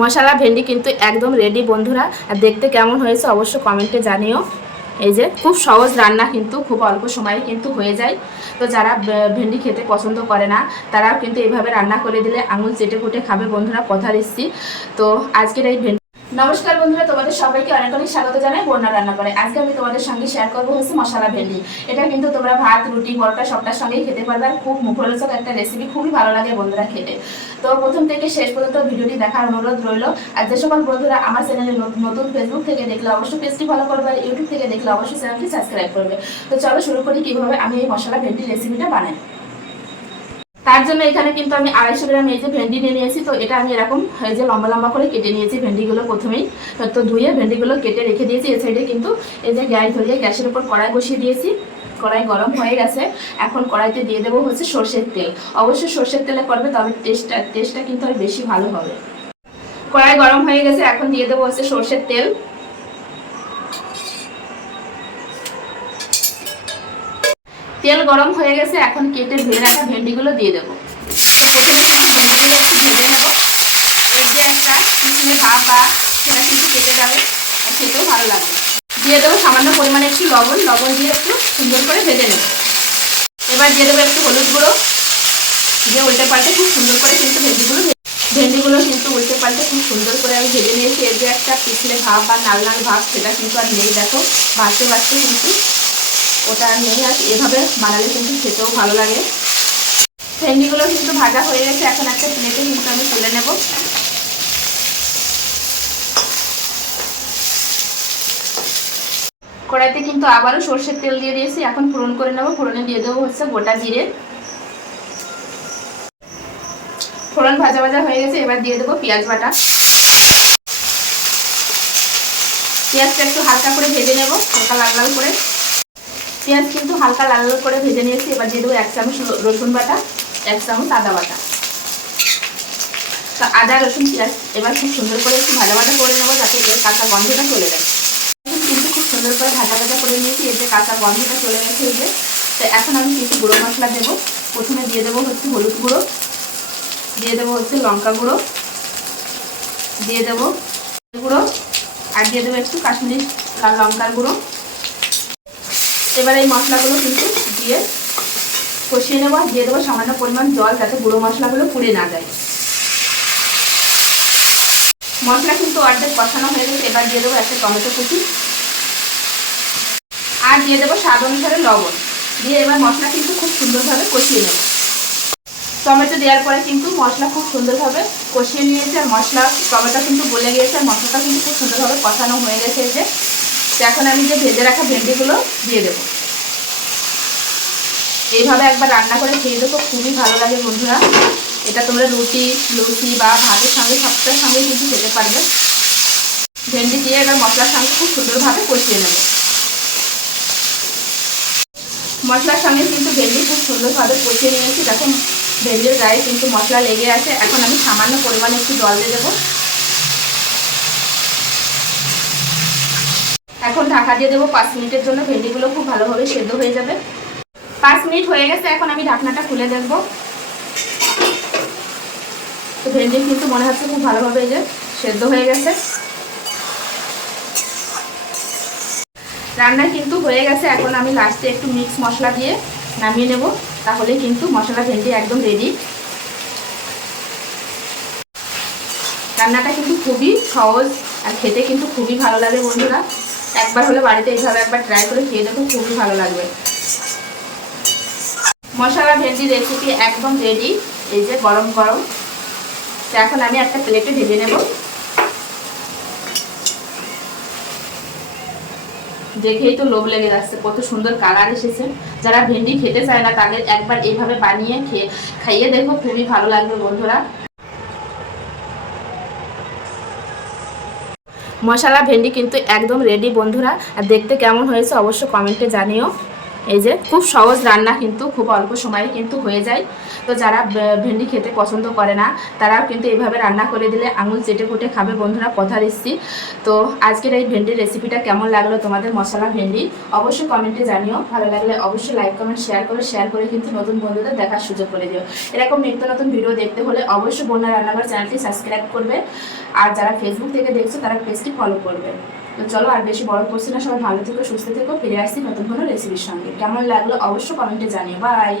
মশলা, ভেন্ডি কিন্তু একদম রেডি বন্ধুরা। আর দেখতে কেমন হয়েছে অবশ্য কমেন্টে জানিও। এই যে খুব সহজ রান্না কিন্তু, খুব অল্প সময়ে কিন্তু হয়ে যায়। তো যারা ভেন্ডি খেতে পছন্দ করে না, তারাও কিন্তু এইভাবে রান্না করে দিলে আঙুল চেটে ফুটে খাবে বন্ধুরা, কথা দিচ্ছি। তো আজকের এই ভেন্ডি নমস্কার বন্ধুরা, তোমাদের সবাইকে অনেক অনেক স্বাগত জানাই বন্যা রান্না করে। আজকে আমি তোমাদের সঙ্গে শেয়ার করব হচ্ছে মশলা ভেন্ডি। এটা কিন্তু তোমরা ভাত, রুটি, পরোটা সবটার সঙ্গেই খেতে পারবে। আর খুব মুখরোচক একটা রেসিপি খুবই ভালো লাগে বন্ধুরা খেতে। তো প্রথম থেকে শেষ পর্যন্ত ভিডিওটি দেখার অনুরোধ রইল। আর যে সকল বন্ধুরা আমার চ্যানেলে নতুন ফেসবুক থেকে দেখলে অবশ্যই পেজটি ফলো করবে ইউটিউব থেকে দেখলে অবশ্যই চ্যানেলটি সাবস্ক্রাইব করবে। তো চলো শুরু করি কীভাবে আমি এই মশলা ভেন্ডি রেসিপিটা বানাই। তার জন্য এখানে কিন্তু আমি আড়াইশো গ্রাম এই যে ভেন্ডি নিয়ে নিয়েছি, তো এটা আমি এরকম এই যে লম্বা লম্বা করে কেটে নিয়েছি ভেন্ডিগুলো প্রথমেই। তো ধুয়ে ভেন্ডিগুলো কেটে রেখে দিয়েছি, এ সাইডে কিন্তু এই যে গ্যাস ধরিয়ে গ্যাসের উপর কড়াই বসিয়ে দিয়েছি। কড়াই গরম হয়ে গেছে, এখন কড়াইতে দিয়ে দেবো হচ্ছে সর্ষের তেল। অবশ্যই সর্ষের তেলে করবে, তবে টেস্টটা টেস্টটা কিন্তু আর বেশি ভালো হবে। কড়াই গরম হয়ে গেছে, এখন দিয়ে দেবো হচ্ছে সর্ষের তেল। তেল গরম হয়ে গেছে, এখন কেটে ধুয়ে রাখা ভেন্ডিগুলো দিয়ে দেবো। তো প্রথমে কিন্তু ভেন্ডিগুলো একটু ভেজে নেব। এই যে একটা মিশিয়ে ভাব বা সেটা কিন্তু কেটে যাবে, আর খেতেও ভালো লাগবে। দিয়ে দেবো সামান্য পরিমাণে একটু লবণ লবণ দিয়ে একটু সুন্দর করে ভেজে নেব। এবার দিয়ে দেবো একটু হলুদ গুঁড়ো। দিয়ে উল্টে পাল্টে খুব সুন্দর করে কিন্তু ভেন্ডিগুলো ভেন্ডিগুলো কিন্তু উল্টে পাল্টে খুব সুন্দর করে আমি ভেজে নিয়েছি। এর যে একটা পিছলে ভাব বা নাল লাল ভাব, সেটা কিন্তু আর নেই, দেখো। বাড়তে বাড়তে কিন্তু ওটা নেই আর এভাবে বানালে কিন্তু খেতেও ভালো লাগে। ভেন্ডিগুলো কিন্তু ভাজা হয়ে গেছে। এখন একটা প্লেটে কিন্তু আমি তুলে নেব। কড়াইতে কিন্তু আবারও সর্ষের তেল দিয়ে দিয়েছি। এখন ফোড়ন করে নেব। ফোড়নে দিয়ে দেবো হচ্ছে গোটা জিরে। ফোড়ন ভাজা ভাজা হয়ে গেছে। এবার দিয়ে দেবো পেঁয়াজ বাটা। পেঁয়াজটা একটু হালকা করে ভেজে নেব। হালকা লাল লাল করে। পেঁয়াজ কিন্তু হালকা লাল লাল করে ভেজে নিয়েছি। এবার দিয়ে দেবো এক চামচ রসুন বাটা, এক চামচ আদা বাটা। তো আদা, রসুন, পেঁয়াজ এবার খুব সুন্দর করে একটু ভাজা ভাজা করে নেব যাতে এর কাঁচা গন্ধটা চলে যায়। কিন্তু খুব সুন্দর করে ভাজা ভাজা করে নিয়েছি যে কাঁচা গন্ধটা চলে গেছে এই যে। তো এখন আমি কিছু গুঁড়ো মশলা দেবো। প্রথমে দিয়ে দেবো হচ্ছে হলুদ গুঁড়ো, দিয়ে দেবো হচ্ছে লঙ্কা গুঁড়ো, দিয়ে দেবো গুঁড়ো, আর দিয়ে দেবো একটু কাশ্মীরি লাল লঙ্কার গুঁড়ো। এবার এই মশলাগুলো কিন্তু দিয়ে কষিয়ে নেব দিয়ে দেবো সামান্য পরিমাণ জল যাতে গুঁড়ো মশলাগুলো পুড়ে না যায়। মশলা কিন্তু অর্ধেক কষানো হয়ে গেছে, এবার দিয়ে দেবো একটা টমেটো কুচি। আর দিয়ে দেবো স্বাদ অনুসারে লবণ। দিয়ে এবার মশলা কিন্তু খুব সুন্দরভাবে কষিয়ে নেব। টমেটো দেওয়ার পরে কিন্তু মশলা খুব সুন্দরভাবে কষিয়ে নিয়েছে, আর মশলা, টমেটো কিন্তু গলে গিয়েছে, আর মশলাটা কিন্তু খুব সুন্দরভাবে কষানো হয়ে গেছে যে। তো এখন আমি যে ভেজে রাখা ভেন্ডিগুলো দিয়ে দেবো। এইভাবে একবার রান্না করে খেয়ে দেখো, খুবই ভালো লাগে বন্ধুরা। এটা তোমরা রুটি, লুচি বা ভাতের সঙ্গে সবটার সঙ্গে কিন্তু খেতে পারবে। ভেন্ডি দিয়ে এবার মশলার সঙ্গে খুব সুন্দরভাবে কষিয়ে নেব। মশলার সঙ্গে কিন্তু ভেন্ডি খুব সুন্দরভাবে কষিয়ে নিয়েছি। দেখো, ভেন্ডির গায়ে কিন্তু মশলা লেগে আছে। এখন আমি সামান্য পরিমাণে একটু জল দিয়ে দেবো। এখন ঢাকা দিয়ে দেবো পাঁচ মিনিটের জন্য। ভেন্ডিগুলো খুব ভালোভাবে সেদ্ধ হয়ে যাবে। পাঁচ মিনিট হয়ে গেছে, এখন আমি ঢাকনাটা খুলে দেখব। তো ভেন্ডি কিন্তু মনে হচ্ছে খুব ভালোভাবে এই যে সেদ্ধ হয়ে গেছে। রান্না কিন্তু হয়ে গেছে, এখন আমি লাস্টে একটু মিক্স মশলা দিয়ে নামিয়ে নেব, তাহলে কিন্তু মশলা, ভেন্ডি একদম রেডি রান্নাটা কিন্তু খুবই সহজ আর খেতে কিন্তু খুবই ভালো লাগে বন্ধুরা। একবার হলে বাড়িতে এইভাবে একবার ট্রাই করে খেয়ে দেখো খুবই ভালো লাগবে। মশলা, ভেন্ডি, রেসিপি একদম রেডি এই যে গরম গরম। এখন আমি একটা প্লেটে ভেজে নেব। দেখেই তো লোভ লেগে যাচ্ছে, কত সুন্দর কালার এসেছে। যারা ভেন্ডি খেতে চায় না, তাদের একবার এইভাবে বানিয়ে খেয়ে খাইয়ে দেখো, খুবই ভালো লাগবে বন্ধুরা। মশলা ভেন্ডি কিন্তু একদম রেডি বন্ধুরা। আর দেখতে কেমন হয়েছে অবশ্য কমেন্টে জানিও। এই যে খুব সহজ রান্না কিন্তু খুব অল্প সময়ে কিন্তু হয়ে যায়। তো যারা ভেন্ডি খেতে পছন্দ করে না, তারাও কিন্তু এইভাবে রান্না করে দিলে আঙুল চেটে ফুটে খাবে বন্ধুরা, কথা দিচ্ছি। তো আজকের এই ভেন্ডির রেসিপিটা কেমন লাগল তোমাদের মশলা ভেন্ডি, অবশ্যই কমেন্টে জানিও। ভালো লাগলে অবশ্যই লাইক কমেন্ট শেয়ার করে শেয়ার করে কিন্তু নতুন বন্ধুদের দেখার সুযোগ করে দিও। এরকম নিত্য নতুন ভিডিও দেখতে হলে অবশ্যই বন্যা রান্নাঘর চ্যানেলটি সাবস্ক্রাইব করবে। আর যারা ফেসবুক থেকে দেখছ, তারা পেজটি ফলো করবে। তো চলো আর বেশি বড় করছি না, সবাই ভালো থেকো, সুস্থ থেকো, ফিরে আসছি নতুন কোনো রেসিপির সঙ্গে। কেমন লাগল অবশ্যই কমেন্টে জানিও। বাই